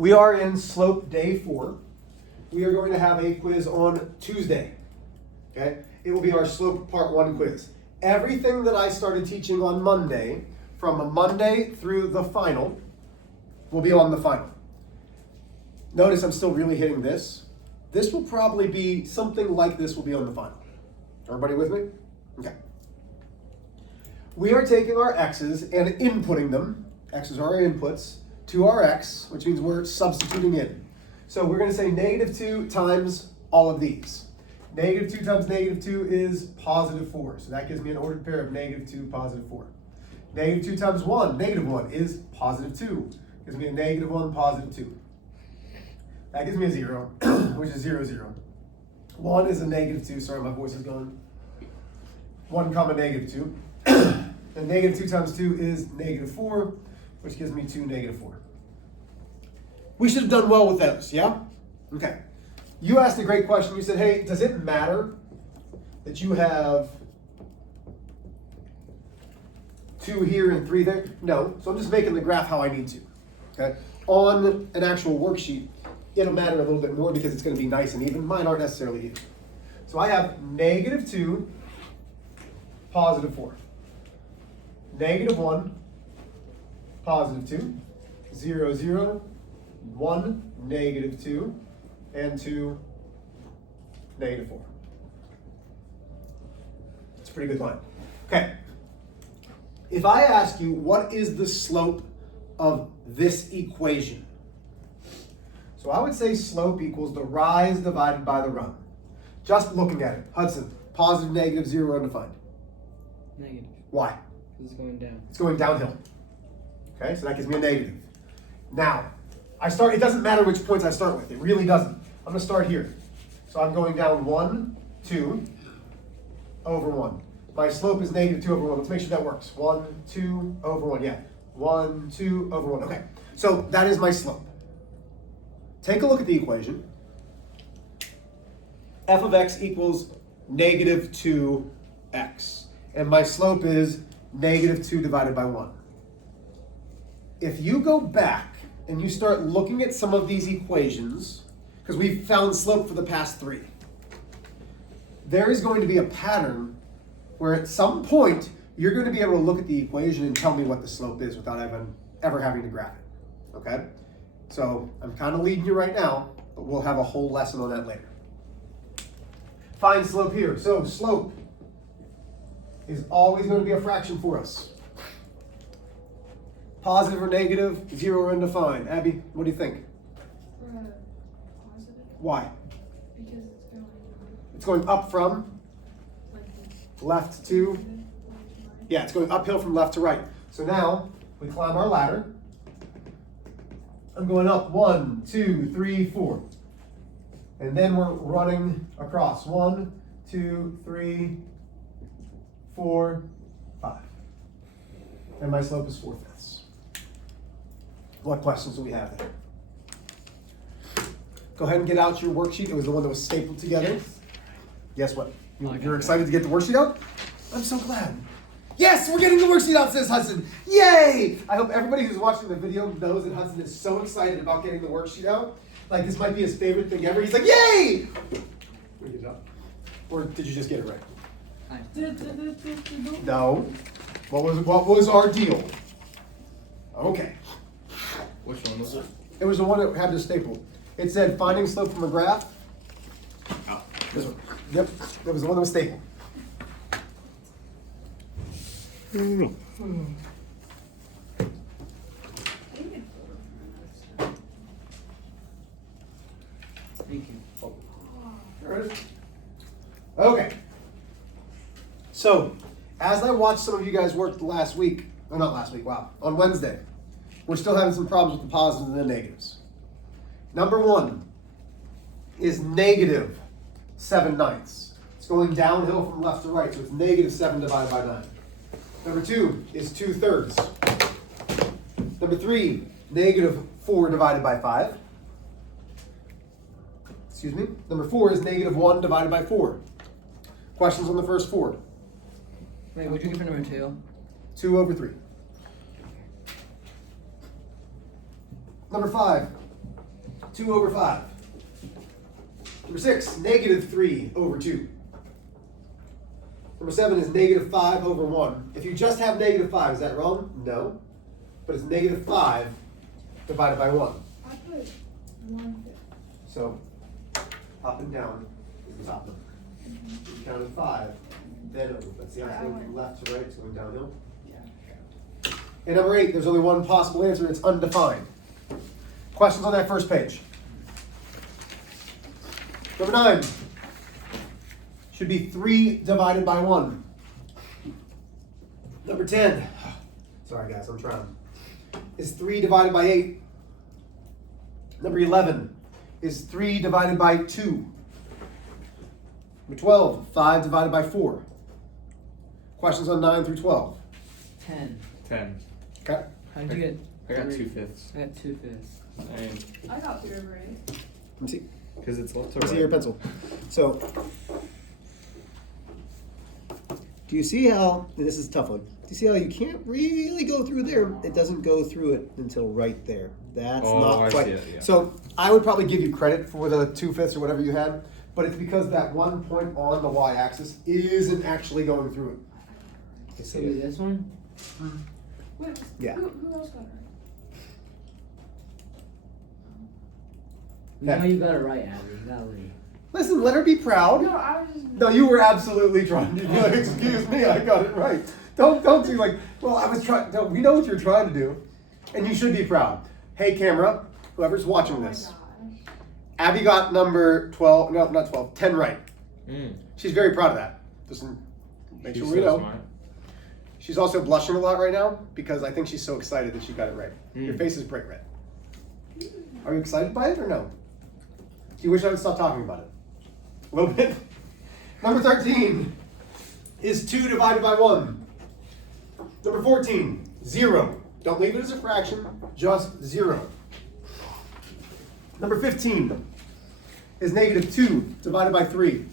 We are in slope day 4. We are going to have a quiz on Tuesday. Okay? It will be our slope part 1 quiz. Everything that I started teaching on Monday, from Monday through the final, will be on the final. Notice I'm still really hitting this. This will probably be something like this will be on the final. Everybody with me? Okay. We are taking our x's and inputting them, x's are our inputs, to our x, which means we're substituting in. So we're going to say -2 times all of these. -2 times -2 is +4. So that gives me an ordered pair of -2, +4. -2 times 1, -1 is +2. Gives me a -1, +2. That gives me a 0, which is 0, 0. 1 is a -2. Sorry, my voice is gone. 1 comma -2. And -2 times 2 is -4, which gives me 2, -4. We should have done well with those, yeah? Okay. You asked a great question. You said, hey, does it matter that you have 2 here and 3 there? No. So I'm just making the graph how I need to. Okay. On an actual worksheet, it'll matter a little bit more because it's going to be nice and even. Mine aren't necessarily even. So I have -2, +4. -1, +2. 0, 0. 1, -2. And 2, -4. It's a pretty good line. Okay. If I ask you, what is the slope of this equation? So I would say slope equals the rise divided by the run. Just looking at it. Hudson, positive, negative, 0, undefined. Negative. Why? Because it's going down. It's going downhill. Okay, so that gives me a negative. Now, it doesn't matter which points I start with. It really doesn't. I'm going to start here. So I'm going down 1, 2, over 1. My slope is -2 over 1. Let's make sure that works. 1, 2, over 1. Yeah. 1, 2, over 1. Okay. So that is my slope. Take a look at the equation. F of x equals -2x. And my slope is -2 divided by 1. If you go back and you start looking at some of these equations, because we've found slope for the past 3, there is going to be a pattern where at some point you're going to be able to look at the equation and tell me what the slope is without ever having to graph it. Okay? So I'm kind of leading you right now, but we'll have a whole lesson on that later. Find slope here. So slope is always going to be a fraction for us. Positive or negative, 0 or undefined. Abby, what do you think? Positive. Why? Because It's going up from like this. left to, yeah, it's going uphill from left to right. So now we climb our ladder. I'm going up 1, 2, 3, 4. And then we're running across 1, 2, 3, 4, 5. And my slope is 4/5. What questions do we have there? Go ahead and get out your worksheet. It was the one that was stapled together. Guess what? You're excited to get the worksheet out? I'm so glad. Yes, we're getting the worksheet out, says Hudson. Yay! I hope everybody who's watching the video knows that Hudson is so excited about getting the worksheet out. Like, this might be his favorite thing ever. He's like, yay! What did you up? Or did you just get it right? No. What was our deal? Okay. Which one was it? It was the one that had the staple. It said finding slope from a graph. Oh. This one. Yep. That was the one that was stapled. Thank you. There it is. Okay. So, as I watched some of you guys work last week, or not last week, wow, on Wednesday, we're still having some problems with the positives and the negatives. Number 1 is -7/9. It's going downhill from left to right, so it's -7 divided by 9. Number 2 is 2/3. Number 3, -4 divided by 5. Excuse me. Number 4 is -1 divided by 4. Questions on the first 4? Wait, what'd you give for number 2? 2/3. Number 5, 2 over 5. Number 6, negative 3 over 2. Number 7 is negative 5 over 1. If you just have negative 5, is that wrong? No. But it's negative 5 divided by 1. I put 1/5. So, up and down is the top number. You counted 5, then over. Let's see how it's going from left to right. It's going downhill. Yeah. And number 8, there's only one possible answer. It's undefined. Questions on that first page? Number 9 should be 3 divided by 1. Number 10, sorry guys, I'm trying, is 3 divided by 8. Number 11 is 3 divided by 2. Number 12, 5 divided by 4. Questions on 9 through 12? 10. 10. Okay. How did you get? I got 3? 2/5. I got 2/5. I got 3 over 8. Let me see. Because it's left to Let me right. see your pencil. So, do you see how, and this is a tough one, do you see how you can't really go through there? It doesn't go through it until right there. That's Oh, not I quite. see it, yeah. So, I would probably give you credit for the 2/5 or whatever you had, but it's because that one point on the y-axis isn't actually going through it. So do this one? Wait, Yeah. who else got it? You know you got it right, Abby. You got it right. Listen, let her be proud. No, I was just. No, you were absolutely trying to be like, excuse me, I got it right. Don't do like, well, I was trying, no, we know what you're trying to do. And you should be proud. Hey, camera, whoever's watching Oh my this. gosh. Abby got number 12, no, not 12, 10 right. Mm. She's very proud of that. Just make She's sure we so know. smart. She's also blushing a lot right now because I think she's so excited that she got it right. Your Mm. face is bright red. Are you excited by it or no? Do you wish I would stop talking about it? A little bit. Number 13 is 2 divided by 1. Number 14, 0. Don't leave it as a fraction, just 0. Number 15 is negative 2 divided by 3.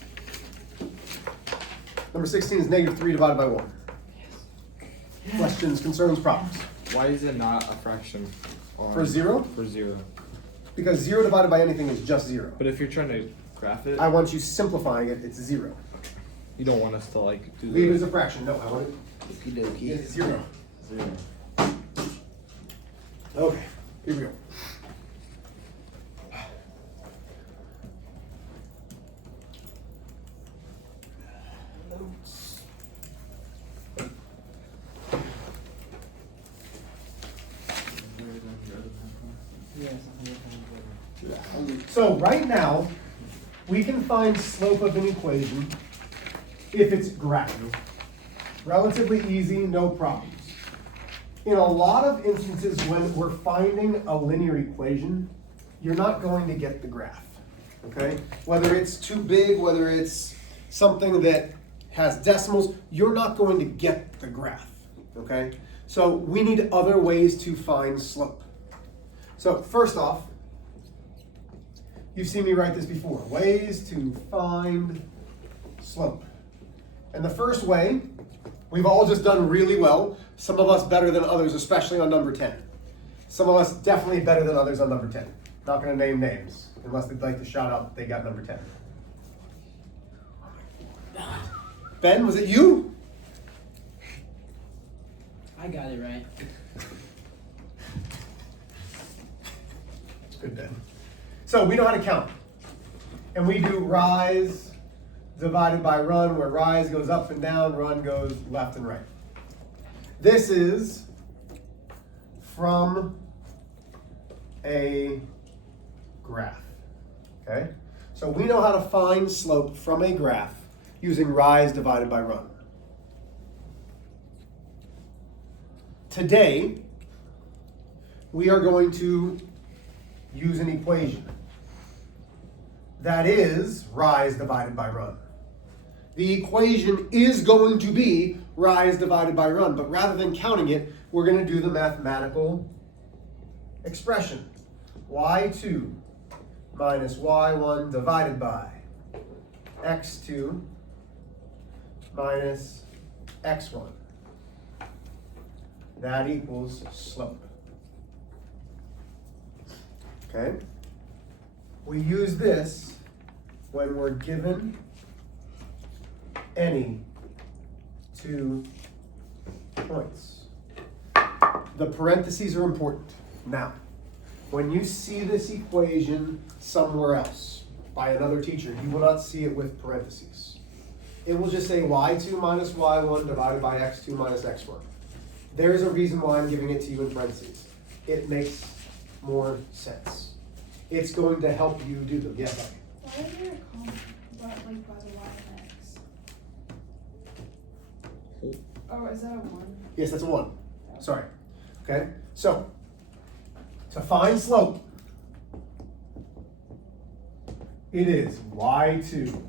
Number 16 is negative 3 divided by 1. Questions, concerns, problems? Why is it not a fraction? For 0? For 0. Because 0 divided by anything is just 0. But if you're trying to graph it, I want you simplifying it, it's 0. you don't want us to like do Leave it as the a fraction. No, I want it. Okie dokie. It's 0. 0. Okay, here we go. Yes, 100 So right now, we can find slope of an equation if it's graphed. Relatively easy, no problems. In a lot of instances when we're finding a linear equation, you're not going to get the graph, okay? Whether it's too big, whether it's something that has decimals, you're not going to get the graph, okay? So we need other ways to find slope. So first off, you've seen me write this before, ways to find slope. And the first way, we've all just done really well. Some of us better than others, especially on number 10. Some of us definitely better than others on number 10. Not gonna name names, unless they'd like to shout out that they got number 10. Ben, was it you? I got it right. Good, Ben. So we know how to count. And we do rise divided by run, where rise goes up and down, run goes left and right. This is from a graph, okay? So we know how to find slope from a graph using rise divided by run. Today, we are going to use an equation. That is rise divided by run. The equation is going to be rise divided by run, but rather than counting it, we're going to do the mathematical expression. y2 minus y1 divided by x2 minus x1. That equals slope. Okay? We use this when we're given any 2 points. The parentheses are important. Now, when you see this equation somewhere else by another teacher, you will not see it with parentheses. It will just say y2 minus y1 divided by x2 minus x1. There is a reason why I'm giving it to you in parentheses. It makes more sense. It's going to help you do them. Yes, Becky? Why is there a comma by the y and x? Oh, is that a 1? Yes, that's a 1. Sorry. Okay, so to find slope, it is y2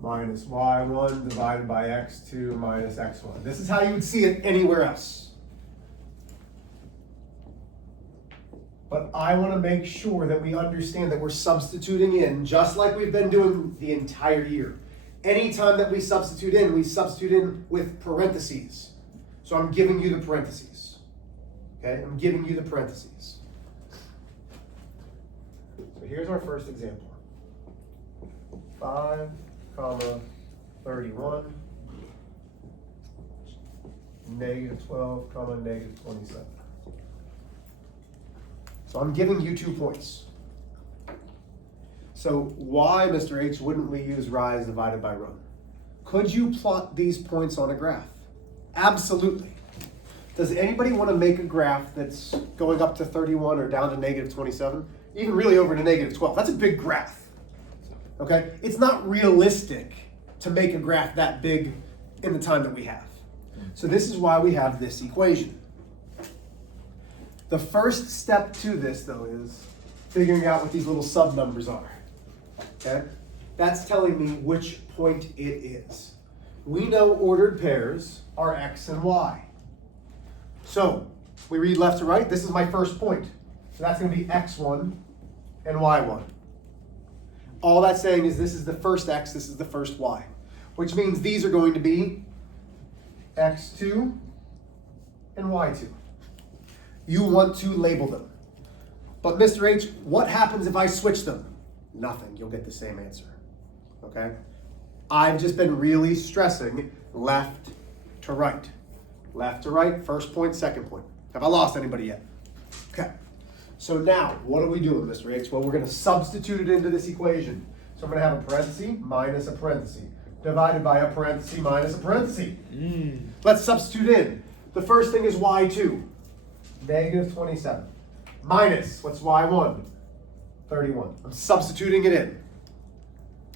minus y1 divided by x2 minus x1. This is how you would see it anywhere else. But I want to make sure that we understand that we're substituting in, just like we've been doing the entire year. Anytime that we substitute in with parentheses. So I'm giving you the parentheses. Okay, I'm giving you the parentheses. So here's our first example. 5, comma, 31, negative 12, comma, negative 27. So I'm giving you 2 points. So why, Mr. H, wouldn't we use rise divided by run? Could you plot these points on a graph? Absolutely. Does anybody want to make a graph that's going up to 31 or down to negative 27? Even really over to negative 12. That's a big graph. Okay? It's not realistic to make a graph that big in the time that we have. So this is why we have this equation. The first step to this, though, is figuring out what these little sub numbers are. Okay? That's telling me which point it is. We know ordered pairs are x and y. So we read left to right. This is my first point. So that's going to be x1 and y1. All that's saying is this is the first x, this is the first y. Which means these are going to be x2 and y2. You want to label them. But Mr. H, what happens if I switch them? Nothing. You'll get the same answer. Okay? I've just been really stressing left to right. Left to right, first point, second point. Have I lost anybody yet? Okay. So now, what are we doing, Mr. H? Well, we're going to substitute it into this equation. So I'm going to have a parenthesis minus a parenthesis, divided by a parenthesis minus a parenthesis. Let's substitute in. The first thing is y2, negative 27. Minus, what's y1? 31. I'm substituting it in.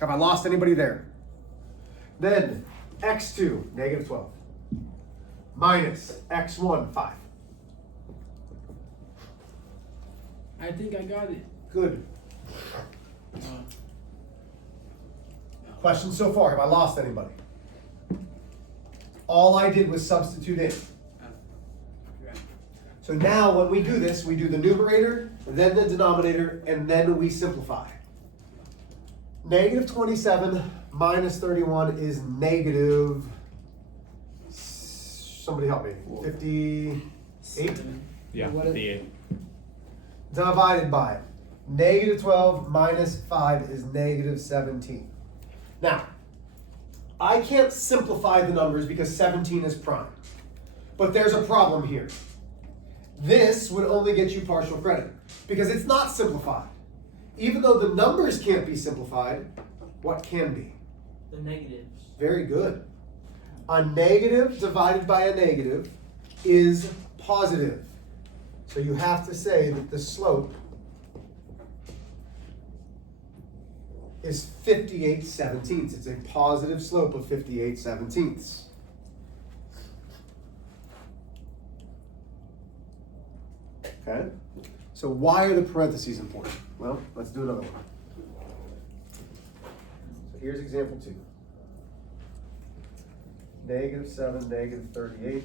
Have I lost anybody there? Then, x2, negative 12. Minus x1, 5. I think I got it. Good. Questions so far? Have I lost anybody? All I did was substitute in. So now when we do this, we do the numerator, then the denominator, and then we simplify. Negative 27 minus 31 is negative, somebody help me, 58? Yeah, What is- 58. Divided by negative 12 minus 5 is negative 17. Now, I can't simplify the numbers because 17 is prime. But there's a problem here. This would only get you partial credit because it's not simplified. Even though the numbers can't be simplified, what can be? The negatives. Very good. A negative divided by a negative is positive. So you have to say that the slope is 58/17. It's a positive slope of 58/17. Okay? So why are the parentheses important? Well, let's do another one. So here's example 2. Negative 7, negative 38,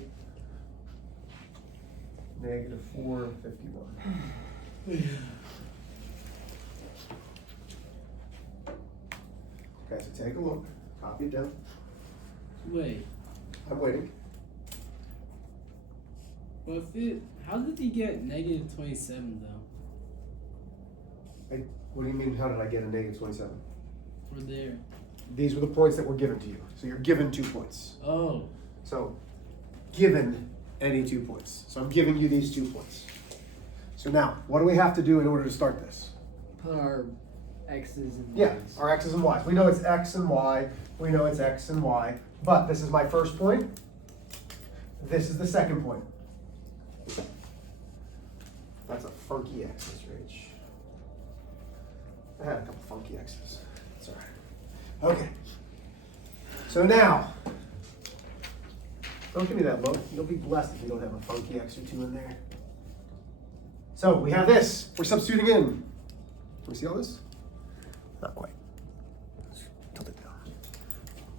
negative 4, 51. Okay, so take a look, copy it down. Wait. I'm waiting. Well, how did he get negative 27 though? What do you mean, how did I get a negative 27? We're there. These were the points that were given to you. So you're given 2 points. Oh. So, given any 2 points. So I'm giving you these 2 points. So now, what do we have to do in order to start this? Put our X's and Yeah, Y's. our X's and Y's. We know it's X and Y. We know it's X and Y. But this is my first point. This is the second point. That's a funky X, Mr. H. I had a couple funky X's. It's all right. Okay. So now, don't give me that look. You'll be blessed if you don't have a funky X or 2 in there. So we have this. We're substituting in. Can we see all this? Not quite. Tilt it down.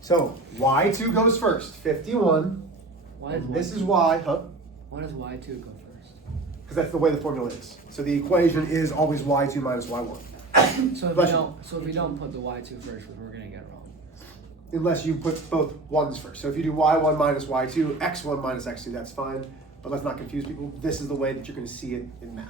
So y2 goes first. 51. And this is y, huh? Why does Y2 go first? Because that's the way the formula is. So the equation is always y2 minus y1. So if we don't put the Y2 first, we're gonna get it wrong. Unless you put both ones first. So if you do y1 minus y2, x1 minus x2, that's fine. But let's not confuse people. This is the way that you're going to see it in math.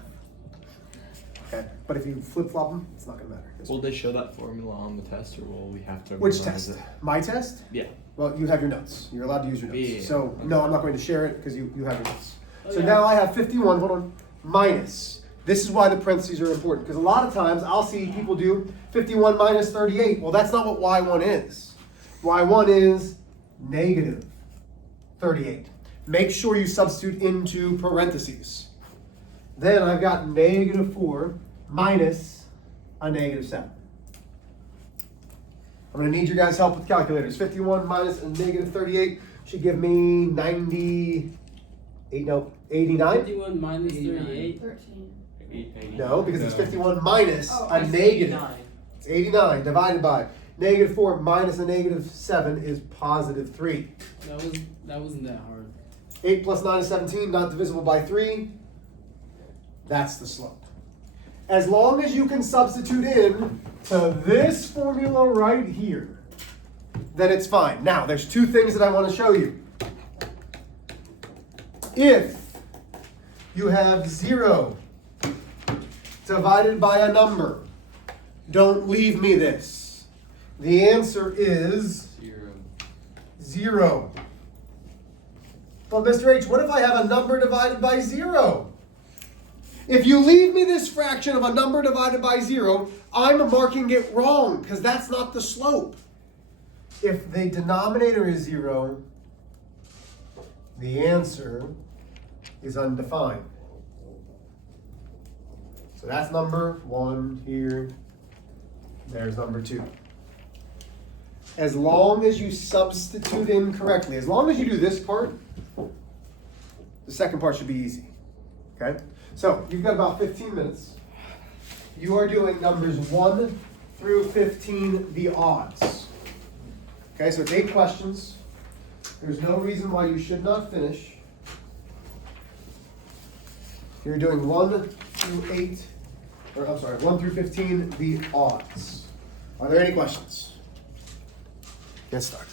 Okay? But if you flip-flop them, it's not going to matter. Will they show that formula on the test, or will we have to? Which memorize test? it? My test? Yeah. Well, you have your notes. You're allowed to use your notes. Yeah. So, no, I'm not going to share it because you have your notes. Oh, So yeah. now I have 51, hold on, minus. This is why the parentheses are important, because a lot of times I'll see people do 51 minus 38. Well, that's not what y1 is. y1 is negative 38. Make sure you substitute into parentheses. Then I've got negative 4 minus a negative 7. I'm going to need your guys' help with calculators. 51 minus a negative 38 should give me 89? 51 minus 38. 13. No, because it's 51 minus Oh, a I see. negative. It's 89 divided by negative 4 minus a negative 7 is positive 3. That wasn't that hard. 8 plus 9 is 17, not divisible by 3. That's the slope. As long as you can substitute in to this formula right here, then it's fine. Now, there's 2 things that I want to show you. If you have 0 divided by a number, don't leave me this. The answer is 0. But Mr. H, what if I have a number divided by 0? If you leave me this fraction of a number divided by 0, I'm marking it wrong because that's not the slope. If the denominator is 0, the answer is undefined. So that's number 1 here. There's number 2. As long as you substitute in correctly, as long as you do this part, the second part should be easy. Okay? So you've got about 15 minutes. You are doing numbers 1 through 15, the odds. Okay, so it's 8 questions. There's no reason why you should not finish. You're doing 1 through 8, or I'm sorry, 1 through 15, the odds. Are there any questions? Let's start.